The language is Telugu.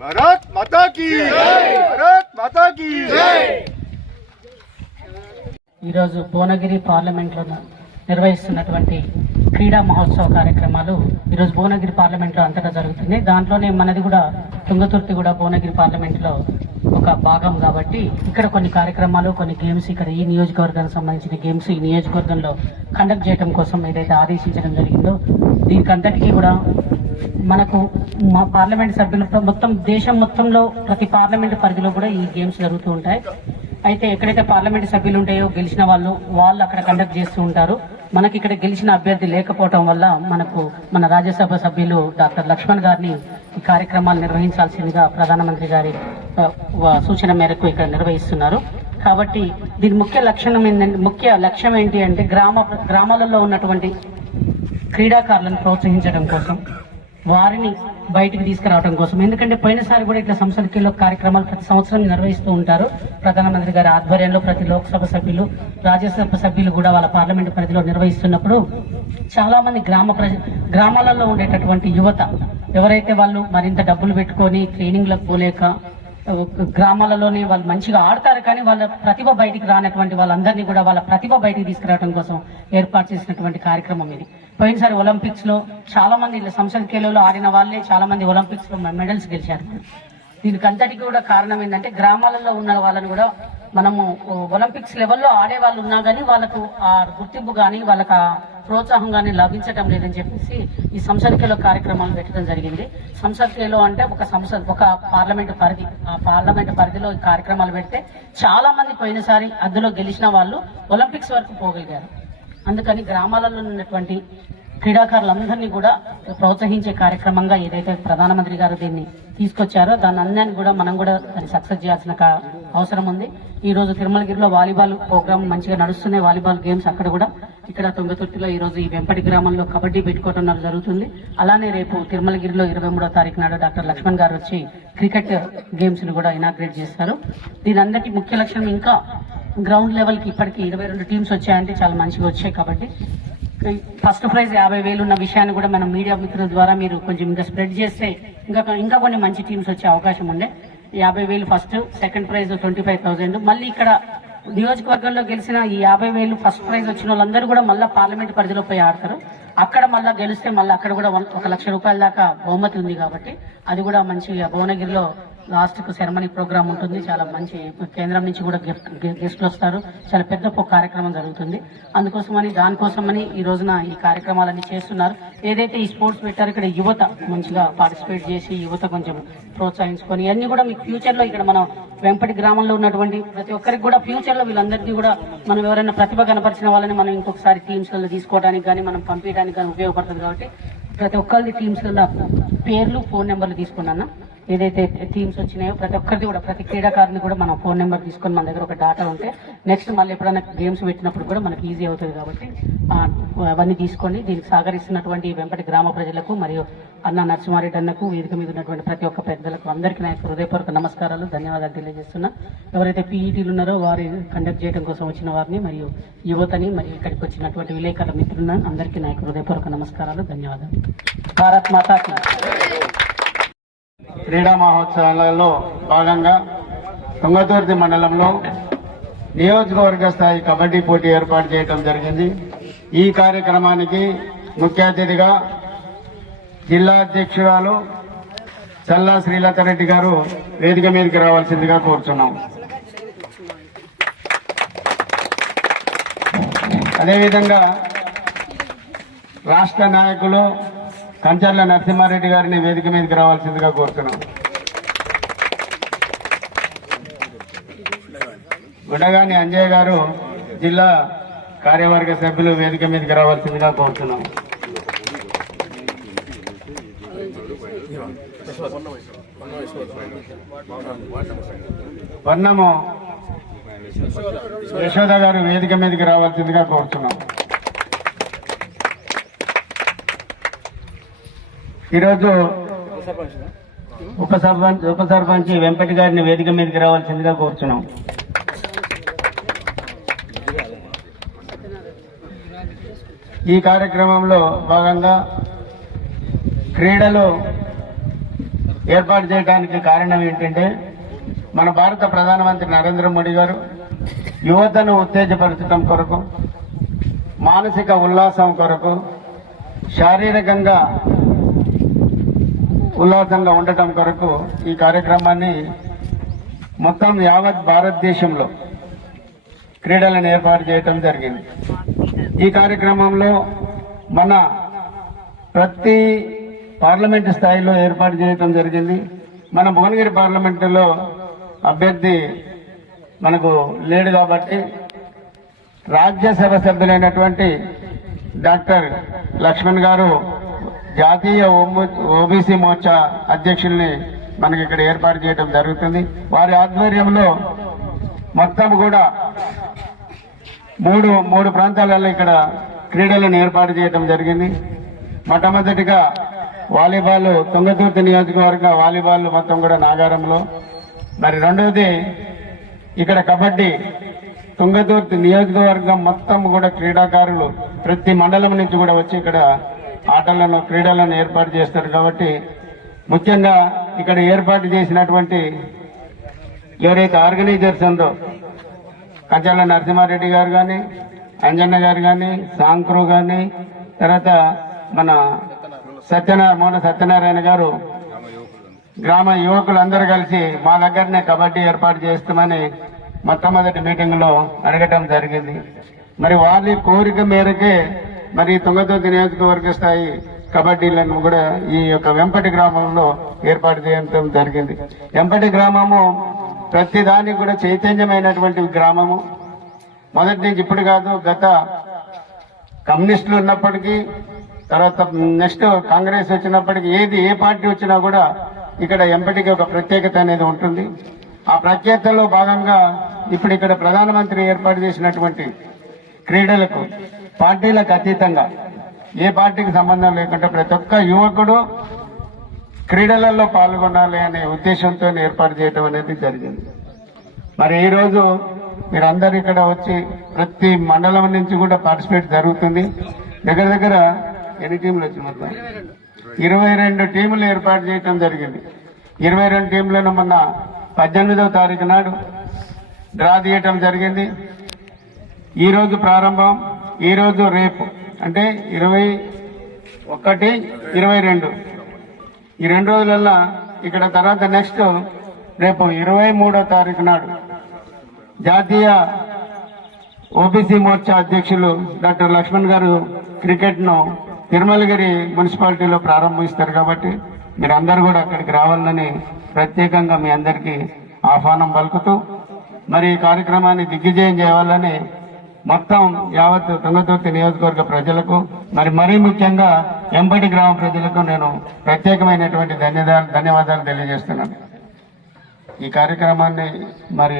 भारत माता की जय, भारत माता की जय। ఈరోజు భువనగిరి పార్లమెంట్లో నిర్వహిస్తున్నటువంటి క్రీడా మహోత్సవ కార్యక్రమాలు ఈరోజు భువనగిరి పార్లమెంట్లో అంతటా జరుగుతుంది. దాంట్లోనే మనది కూడా తుంగతుర్తి కూడా భువనగిరి పార్లమెంట్లో ఒక భాగం కాబట్టి ఇక్కడ కొన్ని కార్యక్రమాలు, కొన్ని గేమ్స్ ఇక్కడ ఈ నియోజకవర్గానికి సంబంధించిన గేమ్స్ ఈ నియోజకవర్గంలో కండక్ట్ చేయడం కోసం ఏదైతే ఆదేశించడం జరిగిందో దీనికి అంతటికీ కూడా మనకు మా పార్లమెంట్ సభ్యులతో మొత్తం దేశం మొత్తంలో ప్రతి పార్లమెంట్ పరిధిలో కూడా ఈ గేమ్స్ జరుగుతూ ఉంటాయి. అయితే ఎక్కడైతే పార్లమెంట్ సభ్యులు ఉంటాయో గెలిచిన వాళ్ళు అక్కడ కండక్ట్ చేస్తూ ఉంటారు. మనకి ఇక్కడ గెలిచిన అభ్యర్థి లేకపోవడం వల్ల మనకు మన రాజ్యసభ సభ్యులు డాక్టర్ లక్ష్మణ్ గారిని ఈ కార్యక్రమాలు నిర్వహించాల్సిందిగా ప్రధానమంత్రి గారి సూచన మేరకు ఇక్కడ నిర్వహిస్తున్నారు. కాబట్టి దీని ముఖ్య లక్ష్యం ఏంటి అంటే గ్రామాలలో ఉన్నటువంటి క్రీడాకారులను ప్రోత్సహించడం కోసం, వారిని బయటికి తీసుకురావడం కోసం. ఎందుకంటే పోయినసారి కూడా ఇట్లా సంసదీయ కార్యక్రమాలు ప్రతి సంవత్సరం నిర్వహిస్తూ ఉంటారు. ప్రధానమంత్రి గారి ఆధ్వర్యంలో ప్రతి లోక్సభ సభ్యులు, రాజ్యసభ సభ్యులు కూడా వాళ్ళ పార్లమెంటు పరిధిలో నిర్వహిస్తున్నప్పుడు చాలా మంది గ్రామాలలో ఉండేటటువంటి యువత ఎవరైతే వాళ్ళు మరింత డబ్బులు పెట్టుకొని ట్రైనింగ్లకు పోలేక గ్రామాలలోనే వాళ్ళు మంచిగా ఆడతారు, కానీ వాళ్ళ ప్రతిభ బయటికి రానటువంటి వాళ్ళందరినీ కూడా వాళ్ళ ప్రతిభ బయటికి తీసుకురావడం కోసం ఏర్పాటు చేసినటువంటి కార్యక్రమం ఇది. పోయినసారి ఒలింపిక్స్ లో చాలా మంది సంసద్ ఖేలోలో ఆడిన వాళ్ళే చాలా మంది ఒలింపిక్స్ లో మెడల్స్ గెలిచారు. దీనికి అంతటికి కూడా కారణం ఏంటంటే గ్రామాలలో ఉన్న వాళ్ళని కూడా మనము ఒలింపిక్స్ లెవెల్లో ఆడే వాళ్ళు ఉన్నా కానీ వాళ్ళకు ఆ గుర్తింపు కానీ వాళ్ళకు ఆ ప్రోత్సాహం కానీ లభించడం లేదని చెప్పేసి ఈ సంసద్ ఖేలో కార్యక్రమాలు పెట్టడం జరిగింది. సంసద్ ఖేలో అంటే ఒక పార్లమెంటు పరిధి, ఆ పార్లమెంటు పరిధిలో ఈ కార్యక్రమాలు పెడితే చాలా మంది పోయినసారి అందులో గెలిచిన వాళ్ళు ఒలింపిక్స్ వరకు పోగలిగారు. అందుకని గ్రామాలలో ఉన్నటువంటి క్రీడాకారులందరినీ కూడా ప్రోత్సహించే కార్యక్రమంగా ఏదైతే ప్రధానమంత్రి గారు దీన్ని తీసుకొచ్చారో దాన్ని అందరినీ కూడా మనం కూడా దాన్ని సక్సెస్ చేయాల్సిన అవసరం ఉంది. ఈ రోజు తిరుమలగిరిలో వాలీబాల్ ప్రోగ్రామ్ మంచిగా నడుస్తున్నాయి. వాలీబాల్ గేమ్స్ అక్కడ కూడా, ఇక్కడ తుంగతుర్తిలో ఈ రోజు ఈ వెంపటి గ్రామంలో కబడ్డీ పెట్టుకోవడం జరుగుతుంది. అలానే రేపు తిరుమలగిరిలో 23వ తారీఖు నాడు డాక్టర్ లక్ష్మణ్ గారు వచ్చి క్రికెట్ గేమ్స్ ని కూడా ఇనాగ్రేట్ చేస్తారు. దీని అందరికీ ముఖ్య లక్ష్యం ఇంకా గ్రౌండ్ లెవెల్ కి ఇప్పటికి 22 టీమ్స్ వచ్చాయంటే చాలా మంచిగా వచ్చాయి. కాబట్టి ఫస్ట్ ప్రైజ్ 50,000 ఉన్న విషయాన్ని కూడా మనం మీడియా మిత్రుల ద్వారా మీరు కొంచెం ఇంకా స్ప్రెడ్ చేస్తే ఇంకా కొన్ని మంచి టీమ్స్ వచ్చే అవకాశం ఉండే. 50,000 ఫస్ట్, సెకండ్ ప్రైజ్ 25,000. మళ్ళీ ఇక్కడ నియోజకవర్గంలో గెలిచిన ఈ 50,000 ఫస్ట్ ప్రైజ్ వచ్చిన వాళ్ళందరూ కూడా మళ్ళీ పార్లమెంట్ పరిధిలో పోయి ఆడతారు. అక్కడ మళ్ళీ గెలిస్తే మళ్ళీ అక్కడ కూడా 1,00,000 రూపాయల దాకా బహుమతి ఉంది. కాబట్టి అది కూడా మంచిగా భువనగిరిలో లాస్ట్ కు సెరమనీ ప్రోగ్రామ్ ఉంటుంది. చాలా మంచి కేంద్రం నుంచి కూడా గెస్టులు వస్తారు. చాలా పెద్ద కార్యక్రమం జరుగుతుంది. దానికోసమని ఈ రోజున ఈ కార్యక్రమాలన్నీ చేస్తున్నారు. ఏదైతే ఈ స్పోర్ట్స్ పెట్టారో ఇక్కడ యువత మంచిగా పార్టిసిపేట్ చేసి యువత కొంచెం ప్రోత్సహించుకొని ఇవన్నీ కూడా మీకు ఫ్యూచర్ లో ఇక్కడ మనం వెంపటి గ్రామంలో ఉన్నటువంటి ప్రతి ఒక్కరికి కూడా ఫ్యూచర్ లో వీళ్ళందరినీ కూడా మనం ఎవరైనా ప్రతిభ కనపరిచిన వాళ్ళని మనం ఇంకొకసారి టీమ్స్ లలో తీసుకోవడానికి కానీ మనం పంపించడానికి కానీ ఉపయోగపడుతుంది. కాబట్టి ప్రతి ఒక్కరి టీమ్స్ లలో పేర్లు, ఫోన్ నెంబర్లు తీసుకున్నాను. ఏదైతే టీమ్స్ వచ్చినాయో ప్రతి ఒక్కరిది కూడా, ప్రతి క్రీడాకారుని కూడా మనం ఫోన్ నెంబర్ తీసుకొని మన దగ్గర ఒక డాటా ఉంటే నెక్స్ట్ మళ్ళీ ఎప్పుడైనా గేమ్స్ పెట్టినప్పుడు కూడా మనకి ఈజీ అవుతుంది. కాబట్టి అవన్నీ తీసుకోండి. దీనికి సహకరిస్తున్నటువంటి వెంపటి గ్రామ ప్రజలకు మరియు అన్న నరసింహారెడ్డి అన్నకు, వేదిక మీద ఉన్నటువంటి ప్రతి ఒక్క పెద్దలకు అందరికీ నా హృదయపూర్వక నమస్కారాలు, ధన్యవాదాలు తెలియజేస్తున్నా. ఎవరైతే పీఈటీలు ఉన్నారో వారు కండక్ట్ చేయడం కోసం వచ్చిన వారిని మరియు యువతని మరియు ఇక్కడికి వచ్చినటువంటి విలేకరుల మిత్రులను అందరికీ నా హృదయపూర్వక నమస్కారాలు, ధన్యవాదాలు. భారత్ మాతాకి. క్రీడా మహోత్సవాలలో భాగంగా తుంగతుర్తి మండలంలో నియోజకవర్గ స్థాయి కబడ్డీ పోటీ ఏర్పాటు చేయడం జరిగింది. ఈ కార్యక్రమానికి ముఖ్య అతిథిగా జిల్లా అధ్యక్షురాలు చల్లా శ్రీలతారెడ్డి గారు వేదిక మీదకి రావాల్సిందిగా కోరుతున్నాం. అదేవిధంగా రాష్ట్ర నాయకులు కంచర్ల నరసింహారెడ్డి గారిని వేదిక మీదకి రావాల్సిందిగా కోరుతున్నాం. గుడగాని అంజయ్ గారు జిల్లా కార్యవర్గ సభ్యులు వేదిక మీదకి రావాల్సిందిగా కోరుతున్నాం. వన్నము యశోద గారు వేదిక మీదకి రావాల్సిందిగా కోరుతున్నాం. ఈరోజు ఉప సర్పంచ్ వెంపటి గారిని వేదిక మీదకి రావాల్సిందిగా కోరుతున్నాం. ఈ కార్యక్రమంలో భాగంగా క్రీడలు ఏర్పాటు చేయడానికి కారణం ఏంటంటే మన భారత ప్రధానమంత్రి నరేంద్ర మోడీ గారు యువతను ఉత్తేజపరచడం కొరకు, మానసిక ఉల్లాసం కొరకు, శారీరకంగా ఉల్లాసంగా ఉండటం కొరకు ఈ కార్యక్రమాన్ని మొత్తం యావత్ భారతదేశంలో క్రీడలను ఏర్పాటు చేయడం జరిగింది. ఈ కార్యక్రమంలో మన ప్రతి పార్లమెంటు స్థాయిలో ఏర్పాటు చేయడం జరిగింది. మన భువనగిరి పార్లమెంటులో అభ్యర్థి మనకు లేడు కాబట్టి రాజ్యసభ సభ్యులైనటువంటి డాక్టర్ లక్ష్మణ్ గారు జాతీయ ఓబీసీ మోర్చా అధ్యక్షుల్ని మనకి ఇక్కడ ఏర్పాటు చేయడం జరుగుతుంది. వారి ఆధ్వర్యంలో మొత్తం కూడా మూడు ప్రాంతాలలో ఇక్కడ క్రీడలను ఏర్పాటు చేయడం జరిగింది. మొట్టమొదటిగా వాలీబాల్ తుంగతుర్తి నియోజకవర్గ వాలీబాల్ మొత్తం కూడా నాగారంలో, మరి రెండవది ఇక్కడ కబడ్డీ తుంగతుర్తి నియోజకవర్గం మొత్తం కూడా క్రీడాకారులు ప్రతి మండలం నుంచి కూడా వచ్చి ఇక్కడ క్రీడలను ఏర్పాటు చేస్తారు. కాబట్టి ముఖ్యంగా ఇక్కడ ఏర్పాటు చేసినటువంటి ఎవరైతే ఆర్గనైజర్స్ ఉందో కంచాల నరసింహారెడ్డి గారు కానీ, అంజన్న గారు కానీ, సాంక్రు కానీ, తర్వాత మన మోన సత్యనారాయణ గారు, గ్రామ యువకులందరూ కలిసి మా దగ్గరనే కబడ్డీ ఏర్పాటు చేస్తామని మొట్టమొదటి మీటింగ్ లో అడగటం జరిగింది. మరి వాళ్ళ కోరిక మేరకే మరి తుంగతుర్తి నియోజకవర్గ స్థాయి కబడ్డీలను కూడా ఈ యొక్క వెంపటి గ్రామంలో ఏర్పాటు చేయడం జరిగింది. వెంపటి గ్రామము ప్రతి దానికి కూడా చైతన్యమైనటువంటి గ్రామము. మొదటి నుంచి ఇప్పుడు కాదు, గత కమ్యూనిస్టులు ఉన్నప్పటికీ, తర్వాత నెక్స్ట్ కాంగ్రెస్ వచ్చినప్పటికీ, ఏ పార్టీ వచ్చినా కూడా ఇక్కడ ఎంపటికి ఒక ప్రత్యేకత అనేది ఉంటుంది. ఆ ప్రత్యేకతలో భాగంగా ఇప్పుడు ఇక్కడ ప్రధానమంత్రి ఏర్పాటు చేసినటువంటి క్రీడలకు పార్టీలకు అతీతంగా ఏ పార్టీకి సంబంధం లేకుండా ప్రతి ఒక్క యువకుడు క్రీడలలో పాల్గొనాలి అనే ఉద్దేశంతో ఏర్పాటు చేయడం అనేది జరిగింది. మరి ఈ రోజు మీరందరూ ఇక్కడ వచ్చి ప్రతి మండలం నుంచి కూడా పార్టిసిపేట్ జరుగుతుంది. దగ్గర ఎన్ని టీంలు వచ్చి మొత్తం 22 టీములు ఏర్పాటు చేయడం జరిగింది. 22 టీంలను మొన్న 18వ తారీఖు నాడు డ్రా తీయటం జరిగింది. ఈ రోజు ప్రారంభం, ఈ రోజు రేపు అంటే 21, 22 ఈ 2 రోజులలో ఇక్కడ తర్వాత నెక్స్ట్ రేపు 23వ తారీఖు నాడు జాతీయ ఓబీసీ మోర్చా అధ్యక్షులు డాక్టర్ లక్ష్మణ్ గారు క్రికెట్ ను తిరుమలగిరి మున్సిపాలిటీలో ప్రారంభిస్తారు. కాబట్టి మీరందరూ కూడా అక్కడికి రావాలని ప్రత్యేకంగా మీ అందరికీ ఆహ్వానం పలుకుతూ మరి ఈ కార్యక్రమాన్ని దిగ్విజయం చేయాలని మొత్తం యావత్ తుంగతుర్తి నియోజకవర్గ ప్రజలకు మరీ ముఖ్యంగా ఎంపటి గ్రామ ప్రజలకు నేను ప్రత్యేకమైనటువంటి ధన్యవాదాలు తెలియజేస్తున్నాను. ఈ కార్యక్రమాన్ని మరి